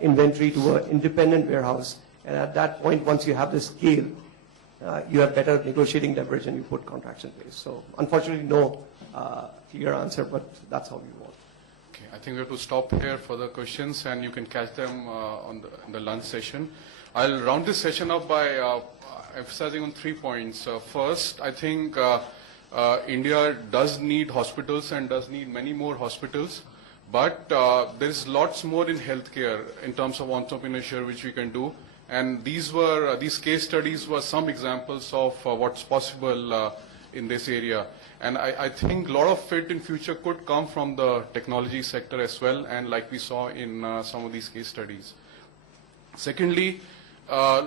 inventory to an independent warehouse. And at that point, once you have the scale, you have better negotiating leverage and you put contracts in place. So unfortunately, no clear answer, but that's how we work. Okay, I think we have to stop here for the questions, and you can catch them on the lunch session. I'll round this session up by emphasizing on 3 points. First, I think India does need hospitals and does need many more hospitals, but there's lots more in healthcare in terms of entrepreneurship which we can do. And these case studies were some examples of what's possible in this area. And I think a lot of it in future could come from the technology sector as well, and like we saw in some of these case studies. Secondly, a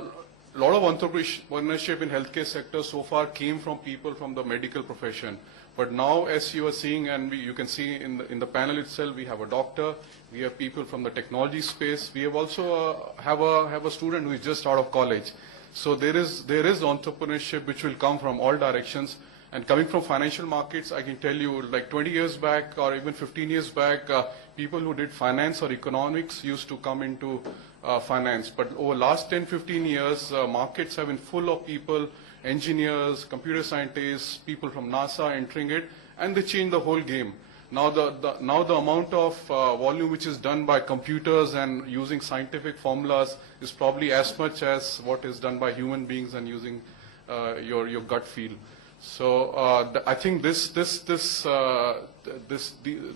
lot of entrepreneurship in healthcare sector so far came from people from the medical profession. But now, as you are seeing, and you can see in the panel itself, we have a doctor, we have people from the technology space, we have also have a student who is just out of college. So there is entrepreneurship which will come from all directions. And coming from financial markets, I can tell you, like 20 years back or even 15 years back, people who did finance or economics used to come into finance. But over the last 10, 15 years, markets have been full of people, engineers, computer scientists, people from NASA entering it, and they changed the whole game. Now the amount of volume which is done by computers and using scientific formulas is probably as much as what is done by human beings and using your gut feel. So I think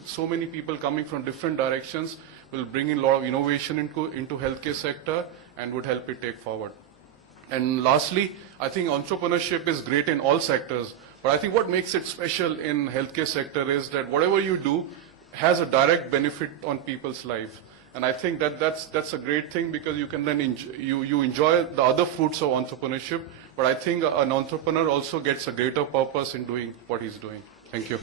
so many people coming from different directions will bring in a lot of innovation into healthcare sector and would help it take forward. And lastly, I think entrepreneurship is great in all sectors, but I think what makes it special in healthcare sector is that whatever you do has a direct benefit on people's life. And I think that's a great thing, because you can then enjoy the other fruits of entrepreneurship. But I think an entrepreneur also gets a greater purpose in doing what he's doing. Thank you.